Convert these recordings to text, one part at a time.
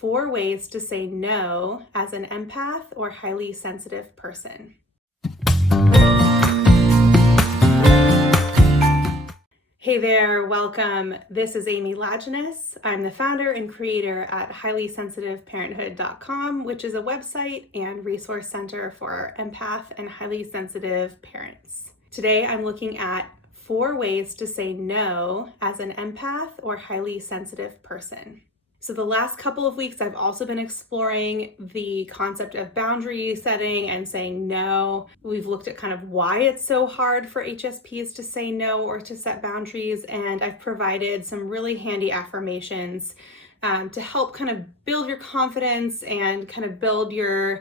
4 ways to say no as an empath or highly sensitive person. Hey there, welcome. This is Amy Lajeunesse. I'm the founder and creator at highlysensitiveparenthood.com, which is a website and resource center for empath and highly sensitive parents. Today, I'm looking at 4 ways to say no as an empath or highly sensitive person. So the last couple of weeks, I've also been exploring the concept of boundary setting and saying no. We've looked at kind of why it's so hard for HSPs to say no or to set boundaries, and I've provided some really handy affirmations to help kind of build your confidence and kind of build your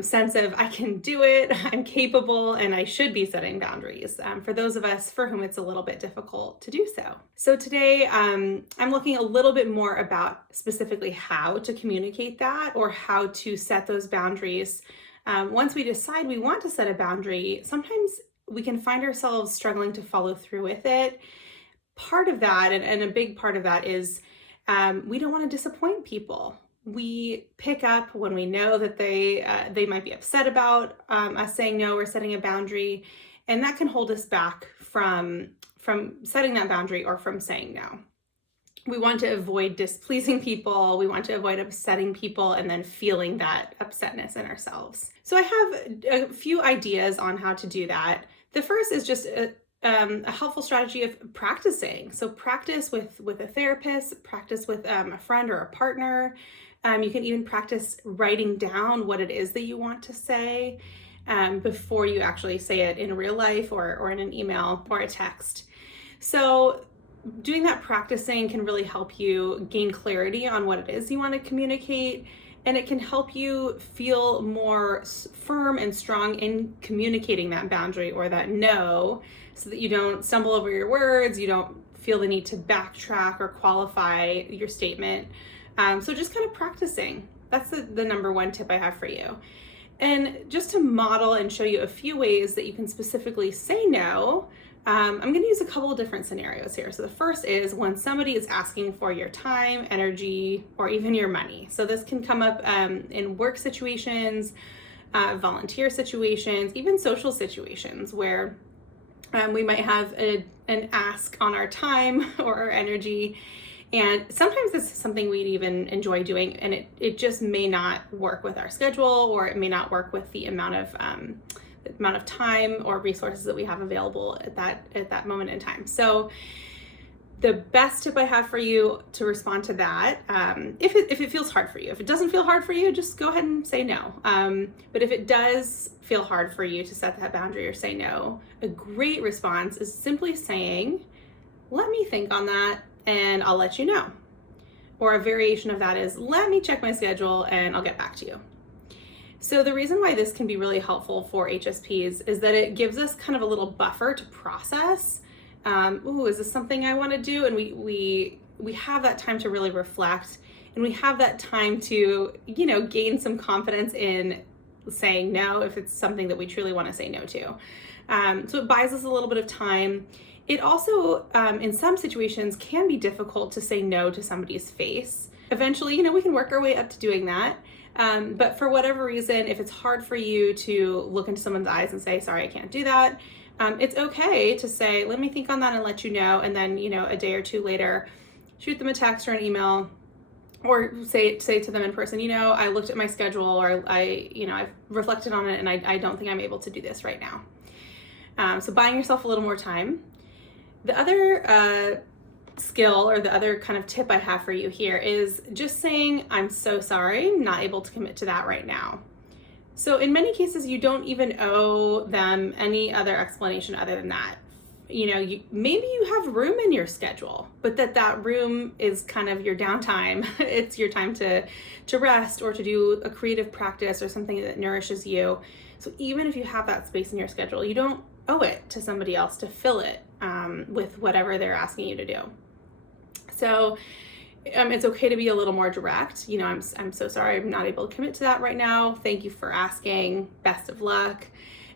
sense of I can do it, I'm capable, and I should be setting boundaries for those of us for whom it's a little bit difficult to do so. So today I'm looking a little bit more about specifically how to communicate that or how to set those boundaries. Once we decide we want to set a boundary, sometimes we can find ourselves struggling to follow through with it. Part of that, and a big part of that, is we don't want to disappoint people. We pick up when we know that they might be upset about us saying no or setting a boundary, and that can hold us back from setting that boundary or from saying no. We want to avoid displeasing people. We want to avoid upsetting people and then feeling that upsetness in ourselves. So I have a few ideas on how to do that. The first is just a helpful strategy of practicing. So practice with a therapist, practice with a friend or a partner. You can even practice writing down what it is that you want to say before you actually say it in real life or in an email or a text. So doing that practicing can really help you gain clarity on what it is you want to communicate, and it can help you feel more firm and strong in communicating that boundary or that no, so that you don't stumble over your words, you don't feel the need to backtrack or qualify your statement. So just kind of practicing. That's the number one tip I have for you. And just to model and show you a few ways that you can specifically say no, I'm going to use a couple of different scenarios here. So the first is when somebody is asking for your time, energy, or even your money. So this can come up in work situations, volunteer situations, even social situations where we might have an ask on our time or our energy. And sometimes this is something we'd even enjoy doing, and it just may not work with our schedule, or it may not work with the amount of time or resources that we have available at that moment in time. So the best tip I have for you to respond to that, if it feels hard for you, if it doesn't feel hard for you, just go ahead and say no. But if it does feel hard for you to set that boundary or say no, a great response is simply saying, "Let me think on that, and I'll let you know." Or a variation of that is, "Let me check my schedule and I'll get back to you." So the reason why this can be really helpful for HSPs is that it gives us kind of a little buffer to process. Is this something I want to do? And we have that time to really reflect, and we have that time to, gain some confidence in saying no if it's something that we truly want to say no to. So it buys us a little bit of time. It also, in some situations, can be difficult to say no to somebody's face. Eventually, we can work our way up to doing that. But for whatever reason, if it's hard for you to look into someone's eyes and say, "Sorry, I can't do that," it's okay to say, "Let me think on that and let you know." And then, a day or two later, shoot them a text or an email, or say to them in person, "I looked at my schedule, or I've reflected on it, and I don't think I'm able to do this right now." So buying yourself a little more time. The other skill, or the other kind of tip I have for you here, is just saying, "I'm so sorry, I'm not able to commit to that right now." So in many cases, you don't even owe them any other explanation other than that. Maybe you have room in your schedule, but that room is kind of your downtime. It's your time to rest or to do a creative practice or something that nourishes you. So even if you have that space in your schedule, you don't owe it to somebody else to fill it with whatever they're asking you to do. So it's okay to be a little more direct. I'm so sorry, I'm not able to commit to that right now. Thank you for asking. Best of luck.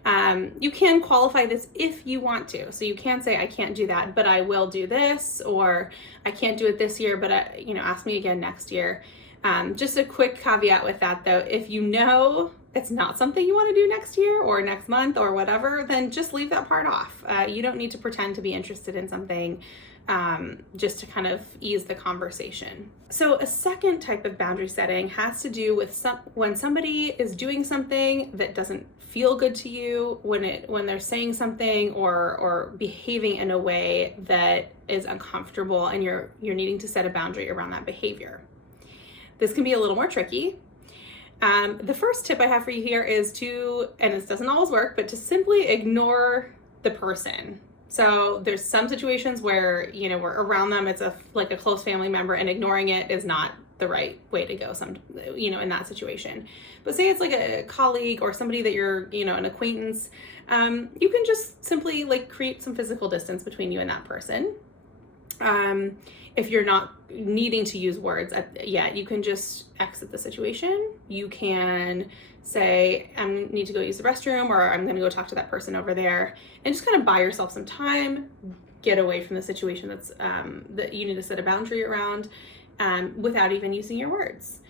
You can qualify this if you want to. So you can say, "I can't do that, but I will do this," or "I can't do it this year, but ask me again next year." Just a quick caveat with that though, if you know it's not something you want to do next year or next month or whatever, then just leave that part off. You don't need to pretend to be interested in something just to kind of ease the conversation. So a second type of boundary setting has to do with when somebody is doing something that doesn't feel good to you, when they're saying something or behaving in a way that is uncomfortable, and you're needing to set a boundary around that behavior. This can be a little more tricky. The first tip I have for you here is and this doesn't always work, but to simply ignore the person. So there's some situations where, we're around them, it's like a close family member, and ignoring it is not the right way to go in that situation. But say it's like a colleague or somebody that you're, an acquaintance, you can just simply create some physical distance between you and that person. If you're not needing to use words yet, you can just exit the situation. You can say, I need to go use the restroom, or I'm going to go talk to that person over there, and just kind of buy yourself some time, get away from the situation that you need to set a boundary around, without even using your words.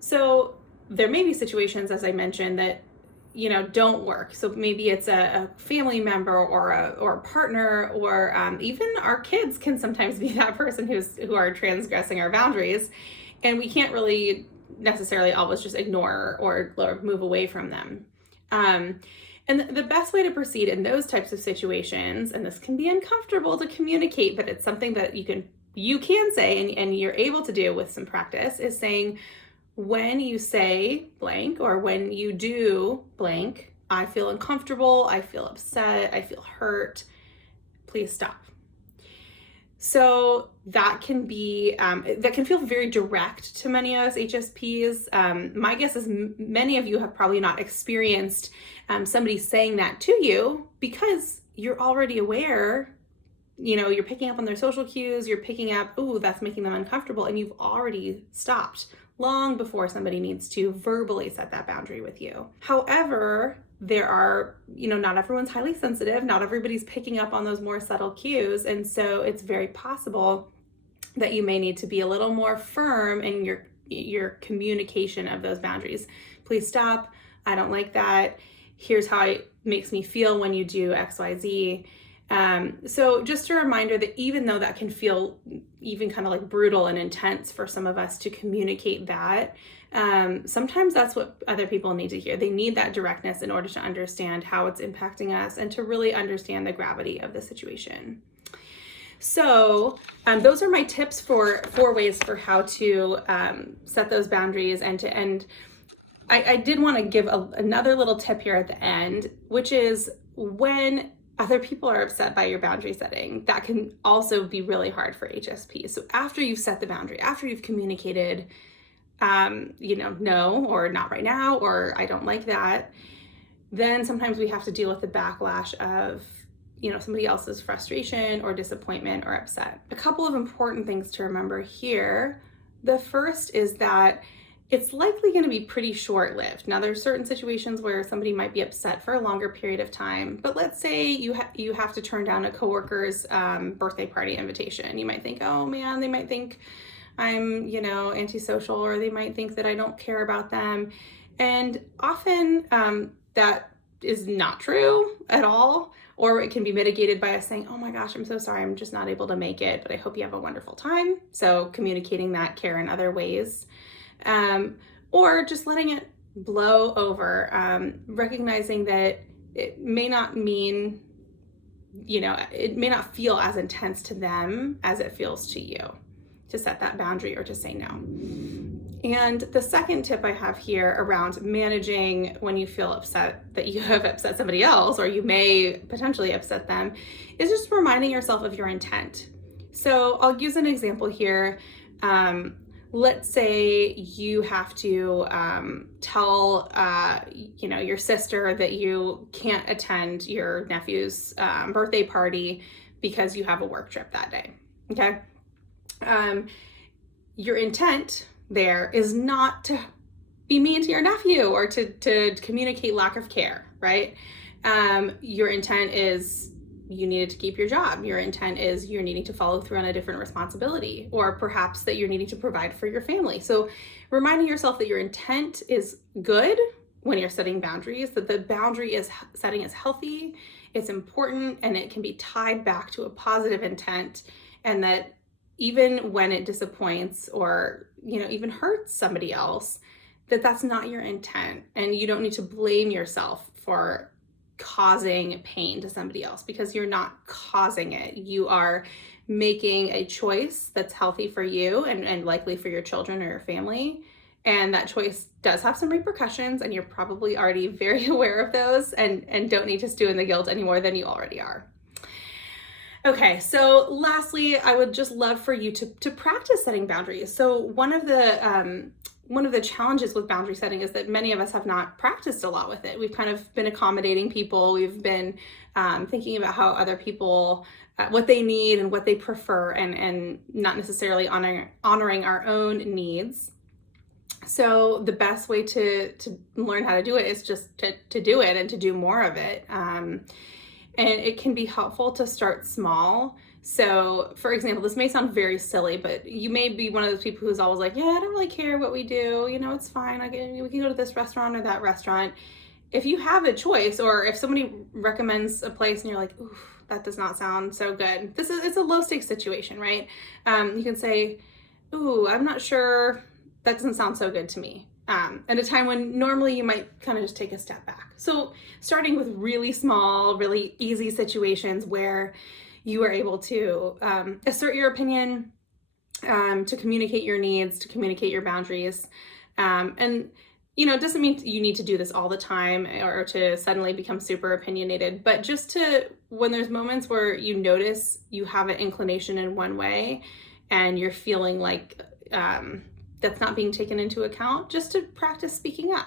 So there may be situations, as I mentioned, that don't work. So maybe it's a family member or a partner, or even our kids can sometimes be that person who are transgressing our boundaries, and we can't really necessarily always just ignore or move away from them. And the best way to proceed in those types of situations, and this can be uncomfortable to communicate, but it's something that you can say and you're able to do with some practice, is saying, when you say blank, or when you do blank, I feel uncomfortable, I feel upset, I feel hurt, please stop. So that can feel very direct to many of us HSPs. My guess is many of you have probably not experienced somebody saying that to you, because you're already aware, you're picking up on their social cues, you're picking up, oh, that's making them uncomfortable, and you've already stopped long before somebody needs to verbally set that boundary with you. However, there are, not everyone's highly sensitive, not everybody's picking up on those more subtle cues, and so it's very possible that you may need to be a little more firm in your communication of those boundaries. Please stop, I don't like that, here's how it makes me feel when you do XYZ. So just a reminder that even though that can feel even kind of brutal and intense for some of us to communicate that, sometimes that's what other people need to hear. They need that directness in order to understand how it's impacting us and to really understand the gravity of the situation. So those are my tips for 4 ways for how to set those boundaries end to end. I did want to give another little tip here at the end, which is when other people are upset by your boundary setting, that can also be really hard for HSP. So after you've set the boundary, after you've communicated, no, or not right now, or I don't like that, then sometimes we have to deal with the backlash of, somebody else's frustration or disappointment or upset. A couple of important things to remember here. The first is that it's likely going to be pretty short-lived. Now, there's certain situations where somebody might be upset for a longer period of time, but let's say you have to turn down a coworker's birthday party invitation. You might think, oh man, they might think I'm, antisocial, or they might think that I don't care about them. And often that is not true at all, or it can be mitigated by us saying, oh my gosh, I'm so sorry, I'm just not able to make it, but I hope you have a wonderful time. So communicating that care in other ways. Or just letting it blow over, recognizing that it may not mean, it may not feel as intense to them as it feels to you to set that boundary or to say no. And the second tip I have here around managing when you feel upset that you have upset somebody else, or you may potentially upset them, is just reminding yourself of your intent. So I'll use an example here. Let's say you have to tell, your sister that you can't attend your nephew's birthday party because you have a work trip that day, okay? Your intent there is not to be mean to your nephew or to communicate lack of care, right? Your intent is you needed to keep your job. Your intent is you're needing to follow through on a different responsibility, or perhaps that you're needing to provide for your family. So reminding yourself that your intent is good when you're setting boundaries, that the boundary setting is healthy, it's important, and it can be tied back to a positive intent, and that even when it disappoints or, even hurts somebody else, that's not your intent, and you don't need to blame yourself for causing pain to somebody else, because you're not causing it. You are making a choice that's healthy for you and likely for your children or your family. And that choice does have some repercussions, and you're probably already very aware of those, and don't need to stew in the guilt any more than you already are. Okay, so lastly, I would just love for you to practice setting boundaries. So one of the challenges with boundary setting is that many of us have not practiced a lot with it. We've kind of been accommodating people. We've been thinking about how other people, what they need and what they prefer, and not necessarily honoring our own needs. So the best way to learn how to do it is just to do it and to do more of it. And it can be helpful to start small. So for example, this may sound very silly, but you may be one of those people who's always like, yeah, I don't really care what we do. It's fine. We can go to this restaurant or that restaurant. If you have a choice, or if somebody recommends a place and you're like, ooh, that does not sound so good. It's a low stakes situation, right? You can say, ooh, I'm not sure. That doesn't sound so good to me. At a time when normally you might kind of just take a step back. So starting with really small, really easy situations where you are able to assert your opinion, to communicate your needs, to communicate your boundaries. And it doesn't mean you need to do this all the time or to suddenly become super opinionated, but just when there's moments where you notice you have an inclination in one way and you're feeling like that's not being taken into account, just to practice speaking up.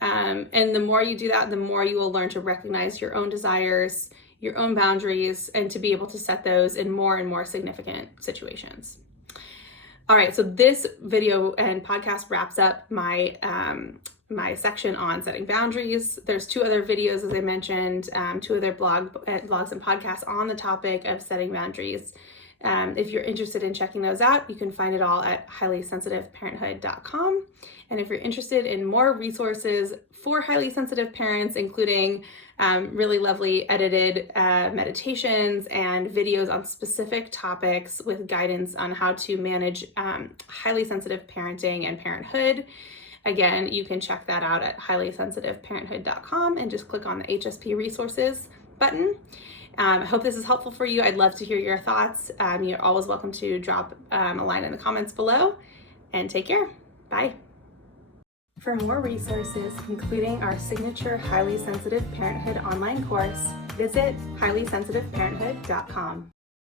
And the more you do that, the more you will learn to recognize your own desires, your own boundaries, and to be able to set those in more and more significant situations. All right, so this video and podcast wraps up my section on setting boundaries. There's 2 other videos, as I mentioned, 2 other blogs and podcasts on the topic of setting boundaries. If you're interested in checking those out, you can find it all at highlysensitiveparenthood.com. And if you're interested in more resources for highly sensitive parents, including really lovely edited meditations and videos on specific topics with guidance on how to manage highly sensitive parenting and parenthood, again, you can check that out at highlysensitiveparenthood.com and just click on the HSP resources button. I hope this is helpful for you. I'd love to hear your thoughts. You're always welcome to drop a line in the comments below, and take care. Bye. For more resources, including our signature Highly Sensitive Parenthood online course, visit highlysensitiveparenthood.com.